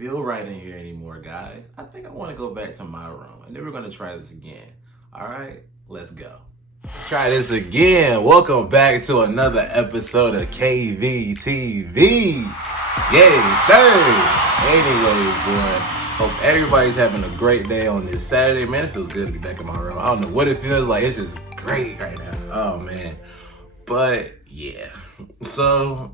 feel right in here anymore, guys. I think I want to go back to my room, and then we're going to try this again. All right, let's go. Let's try this again. Welcome back to another episode of KVTv. Yay, sir. Anyways, boy, hope everybody's having a great day on this Saturday. Man, it feels good to be back in my room. I don't know what it feels like. It's just great right now. Oh, man. But, yeah. So,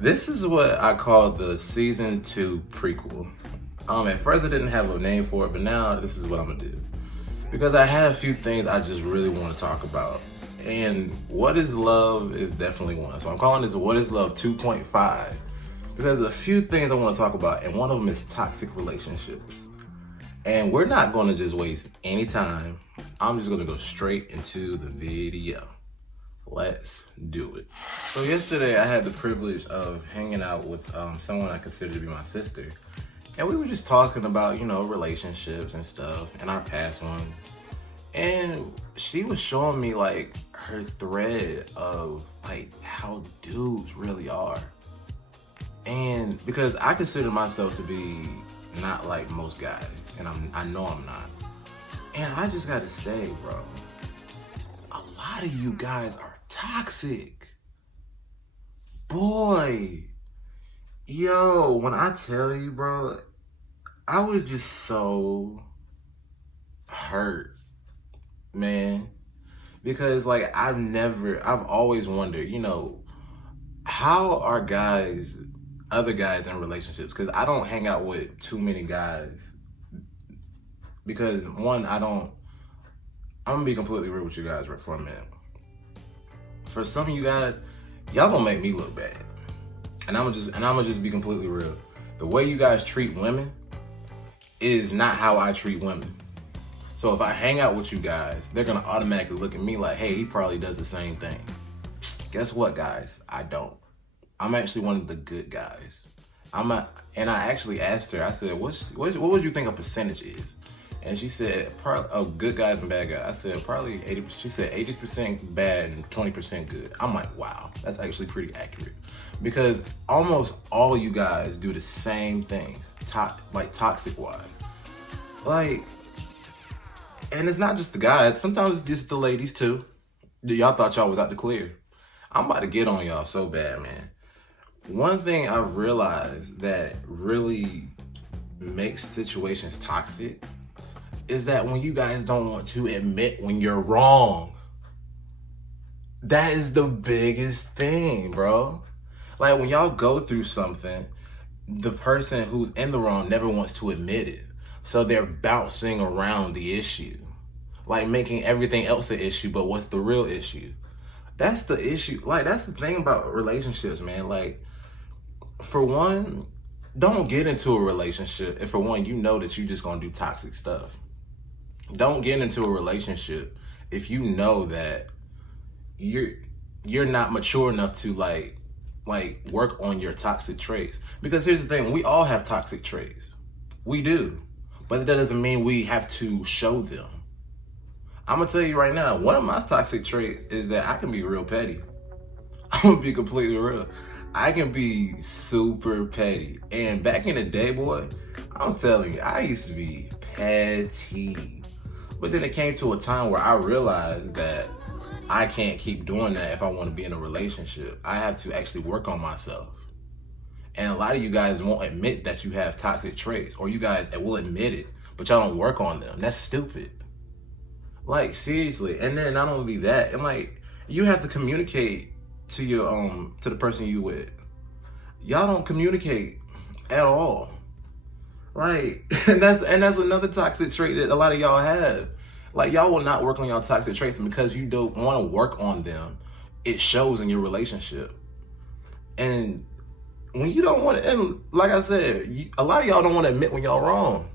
this is what I call the season 2 prequel. At first I didn't have a name for it, but now this is what I'm gonna do. Because I had a few things I just really want to talk about. And What is Love is definitely one. So I'm calling this What is Love 2.5. Because a few things I want to talk about, and one of them is toxic relationships. And we're not gonna just waste any time. I'm just gonna go straight into the video. Let's do it. So yesterday I had the privilege of hanging out with someone I consider to be my sister. And we were just talking about, relationships and stuff and our past ones. And she was showing me like her thread of like how dudes really are. And because I consider myself to be not like most guys, and I know I'm not. And I just gotta say, bro, a lot of you guys are toxic. Boy, yo, when I tell you, bro, I was just so hurt, man. Because like I've always wondered, how are other guys in relationships? Because I don't hang out with too many guys. Because one, I'm gonna be completely real with you guys right for a minute. For some of you guys, y'all gonna make me look bad. And I'm gonna just be completely real. The way you guys treat women is not how I treat women. So if I hang out with you guys, they're gonna automatically look at me like, hey, he probably does the same thing. Guess what, guys? I don't. I'm actually one of the good guys. And I actually asked her, I said, what would you think a percentage is? And she said, good guys and bad guys. I said, probably 80%. She said 80% bad and 20% good. I'm like, wow, that's actually pretty accurate. Because almost all you guys do the same things, toxic wise. And it's not just the guys. Sometimes it's just the ladies too. Y'all thought y'all was out to clear. I'm about to get on y'all so bad, man. One thing I've realized that really makes situations toxic is that when you guys don't want to admit when you're wrong. That is the biggest thing, bro. Like when y'all go through something, the person who's in the wrong never wants to admit it. So they're bouncing around the issue. Like making everything else an issue, but what's the real issue? That's the issue. Like that's the thing about relationships, man. Like for one, don't get into a relationship if for one, you know that you just gonna do toxic stuff. Don't get into a relationship if you know that you're not mature enough to like work on your toxic traits. Because here's the thing, we all have toxic traits. We do. But that doesn't mean we have to show them. I'm gonna tell you right now, one of my toxic traits is that I can be real petty. I'm gonna be completely real. I can be super petty. And back in the day, boy, I'm telling you, I used to be petty. But then it came to a time where I realized that I can't keep doing that if I want to be in a relationship. I have to actually work on myself. And a lot of you guys won't admit that you have toxic traits, or you guys will admit it, but y'all don't work on them. That's stupid. Like seriously. And then not only that, and like you have to communicate to your to the person you with. Y'all don't communicate at all. Like, and that's another toxic trait that a lot of y'all have. Like, y'all will not work on y'all toxic traits, and because you don't want to work on them, it shows in your relationship. And when you don't want to, and like I said, a lot of y'all don't want to admit when y'all wrong.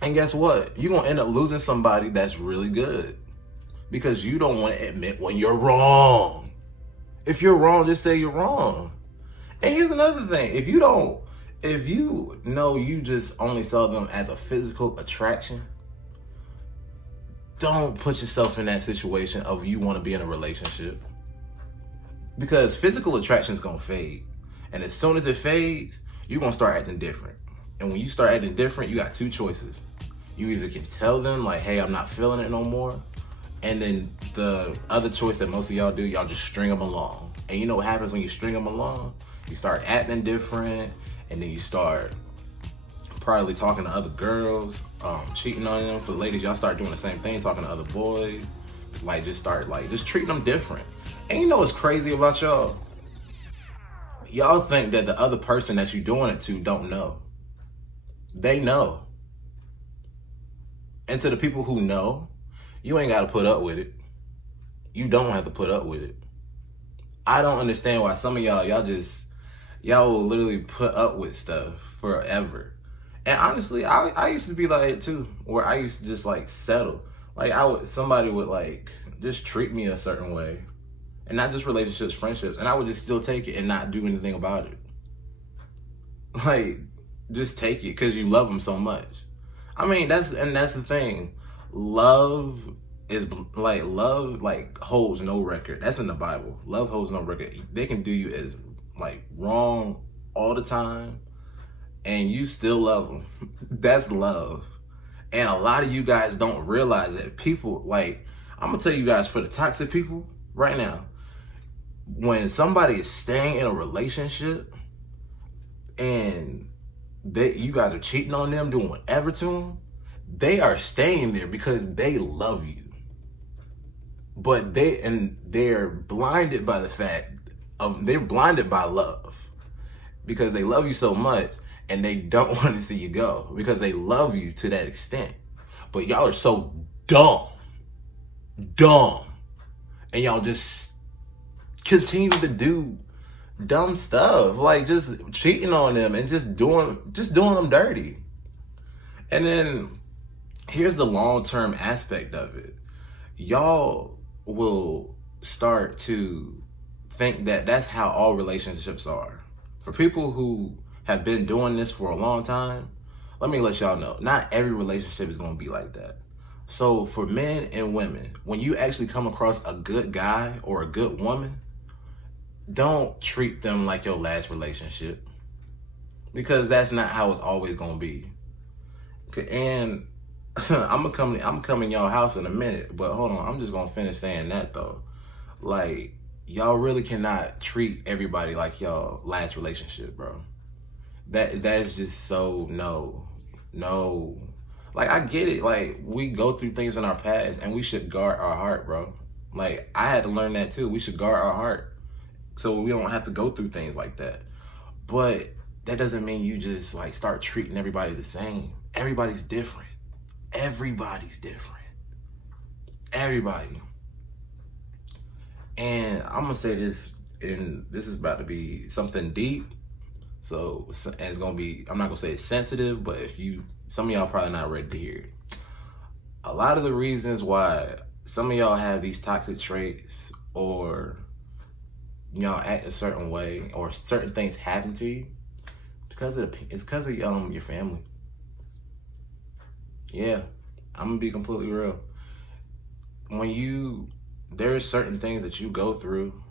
And guess what? You're going to end up losing somebody that's really good because you don't want to admit when you're wrong. If you're wrong, just say you're wrong. And here's another thing. If you know you just only saw them as a physical attraction, don't put yourself in that situation of you want to be in a relationship. Because physical attraction is going to fade. And as soon as it fades, you're going to start acting different. And when you start acting different, you got two choices. You either can tell them like, hey, I'm not feeling it no more. And then the other choice that most of y'all do, y'all just string them along. And you know what happens when you string them along? You start acting different, and then you start probably talking to other girls, cheating on them. For the ladies, y'all start doing the same thing, talking to other boys. Like, just start like just treating them different. And you know what's crazy about y'all? Y'all think that the other person that you're doing it to don't know. They know. And to the people who know, you ain't got to put up with it. You don't have to put up with it. I don't understand why some of y'all will literally put up with stuff forever. And honestly, I used to be like it too, where I used to just like settle. Like somebody would like just treat me a certain way, and not just relationships, friendships, and I would just still take it and not do anything about it. Like, just take it because you love them so much. I mean, that's the thing. Love holds no record. That's in the Bible. Love holds no record. They can do you as like wrong all the time, and you still love them. That's love. And a lot of you guys don't realize that. People, like, I'm gonna tell you guys, for the toxic people right now, when somebody is staying in a relationship and you guys are cheating on them, doing whatever to them, they are staying there because they love you. But they're blinded by the fact they're blinded by love, because they love you so much and they don't want to see you go because they love you to that extent. But y'all are so dumb, and y'all just continue to do dumb stuff, like just cheating on them and just doing them dirty. And then here's the long-term aspect of it. Y'all will start to think that that's how all relationships are. For people who have been doing this for a long time, let me let y'all know, not every relationship is going to be like that. So for men and women, when you actually come across a good guy or a good woman, don't treat them like your last relationship, because that's not how it's always going to be. And I'm coming in y'all house in a minute, but hold on, I'm just going to finish saying that though. Like, y'all really cannot treat everybody like y'all last relationship, bro. That is just so no. Like, I get it. Like, we go through things in our past and we should guard our heart, bro. Like, I had to learn that too. We should guard our heart so we don't have to go through things like that. But that doesn't mean you just like start treating everybody the same. Everybody's different. Everybody's different. Everybody. And I'm gonna say this, and this is about to be something deep. So, and it's gonna be, I'm not gonna say it's sensitive, but some of y'all probably not ready to hear it. A lot of the reasons why some of y'all have these toxic traits, or y'all act a certain way, or certain things happen to you, it's because of your family. Yeah, I'm gonna be completely real. There's certain things that you go through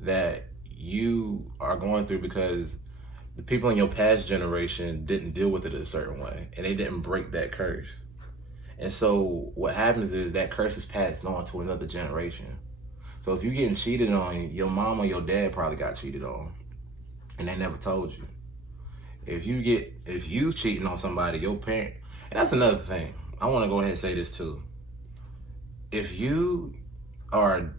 that you are going through because the people in your past generation didn't deal with it a certain way, and they didn't break that curse. And so what happens is that curse is passed on to another generation. So if you're getting cheated on, your mom or your dad probably got cheated on, and they never told you. If you cheating on somebody, your parent, and that's another thing. I want to go ahead and say this too. If you are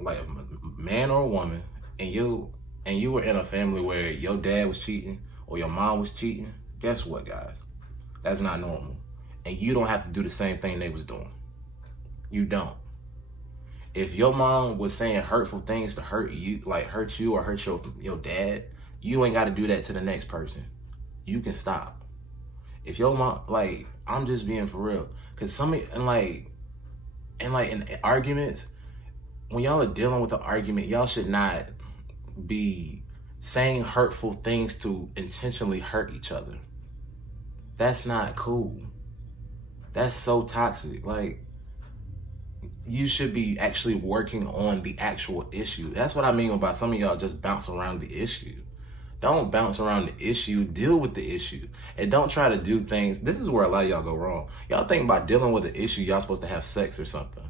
like a man or a woman, and you were in a family where your dad was cheating or your mom was cheating, guess what, guys? That's not normal. And you don't have to do the same thing they was doing. You don't. If your mom was saying hurtful things to hurt you or hurt your dad, you ain't got to do that to the next person. You can stop. If your mom, like, I'm just being for real, because in arguments, when y'all are dealing with an argument, y'all should not be saying hurtful things to intentionally hurt each other. That's not cool. That's so toxic. Like, you should be actually working on the actual issue. That's what I mean by some of y'all just bounce around the issue. Don't bounce around the issue, deal with the issue. And don't try to do things. This is where a lot of y'all go wrong. Y'all think by dealing with the issue, y'all supposed to have sex or something.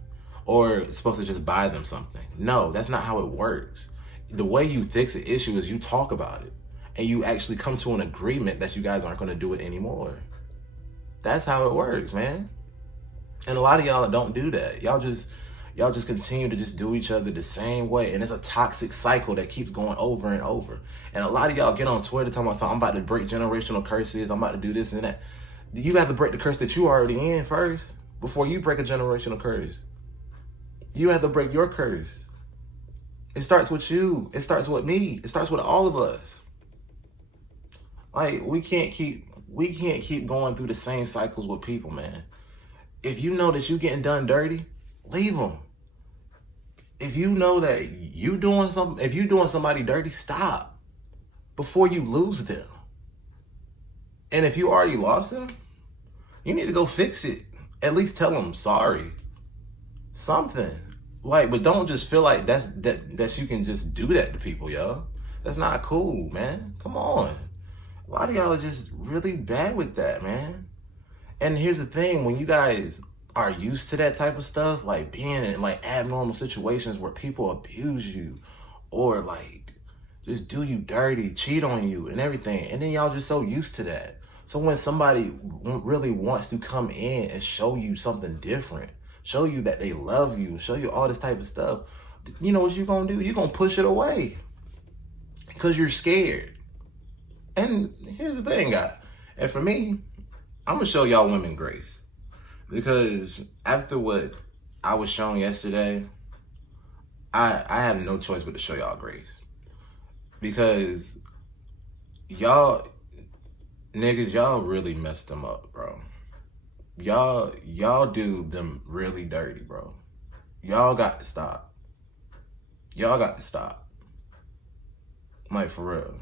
Or supposed to just buy them something. No, that's not how it works. The way you fix an issue is you talk about it. And you actually come to an agreement that you guys aren't going to do it anymore. That's how it works, man. And a lot of y'all don't do that. Y'all just continue to just do each other the same way. And it's a toxic cycle that keeps going over and over. And a lot of y'all get on Twitter talking about, I'm about to break generational curses. I'm about to do this and that. You have to break the curse that you already in first before you break a generational curse. You have to break your curse. It starts with you. It starts with me. It starts with all of us. Like, we can't keep going through the same cycles with people, man. If you know that you getting done dirty, leave them. If you know that you doing something, if you doing somebody dirty, stop before you lose them. And if you already lost them, you need to go fix it. At least tell them sorry. Something. Like, but don't just feel like that you can just do that to people, yo. That's not cool, man. Come on. A lot of y'all are just really bad with that, man. And here's the thing, when you guys are used to that type of stuff, like being in like abnormal situations where people abuse you or like just do you dirty, cheat on you and everything, and then y'all just so used to that. So when somebody really wants to come in and show you something different, show you that they love you, show you all this type of stuff, you know what you're gonna do? You're gonna push it away because you're scared. And here's the thing, guys. And for me, I'm gonna show y'all women grace. Because after what I was shown yesterday, I had no choice but to show y'all grace. Because y'all niggas, y'all really messed them up, bro. Y'all do them really dirty, bro. Y'all got to stop. Y'all got to stop. Like, for real.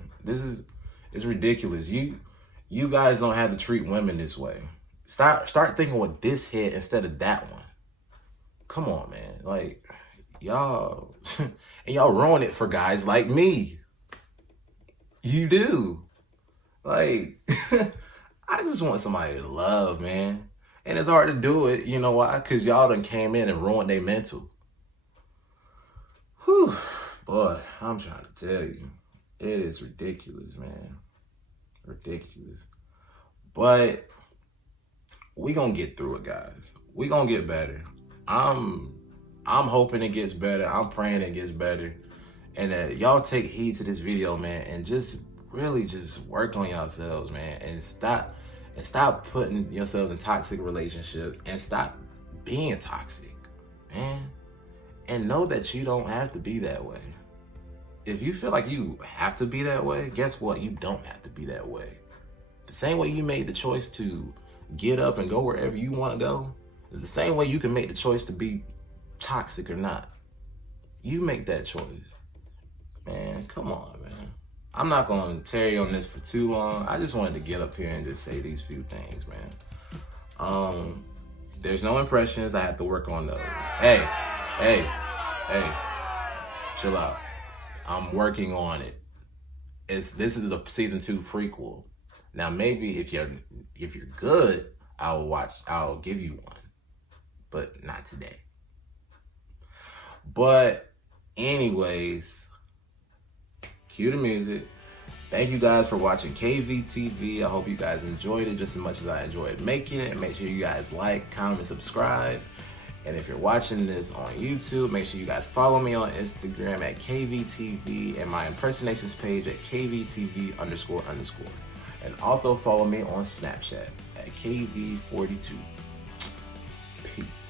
It's ridiculous. You guys don't have to treat women this way. Start thinking with this head instead of that one. Come on, man. Like, y'all, and y'all ruin it for guys like me. You do. Like, I just want somebody to love, man. And it's hard to do it. You know why? Because y'all done came in and ruined their mental. Whew. Boy, I'm trying to tell you. It is ridiculous, man. Ridiculous. But we gonna get through it, guys. We gonna get better. I'm hoping it gets better. I'm praying it gets better. And that y'all take heed to this video, man, and just really just work on yourselves, man. And stop putting yourselves in toxic relationships and stop being toxic, man. And know that you don't have to be that way. If you feel like you have to be that way, guess what? You don't have to be that way. The same way you made the choice to get up and go wherever you want to go is the same way you can make the choice to be toxic or not. You make that choice. Man, come on, man. I'm not going to tarry on this for too long. I just wanted to get up here and just say these few things, man. There's no impressions. I have to work on those. Hey, chill out. I'm working on it. This is a season 2 prequel. Now maybe if you're good, I'll give you one. But not today. But anyways, cue the music. Thank you guys for watching KVTv. I hope you guys enjoyed it just as much as I enjoyed making it. Make sure you guys like, comment, subscribe. And if you're watching this on YouTube, make sure you guys follow me on Instagram at KVTv and my impersonations page at KVTv__. And also follow me on Snapchat at KV42. Peace.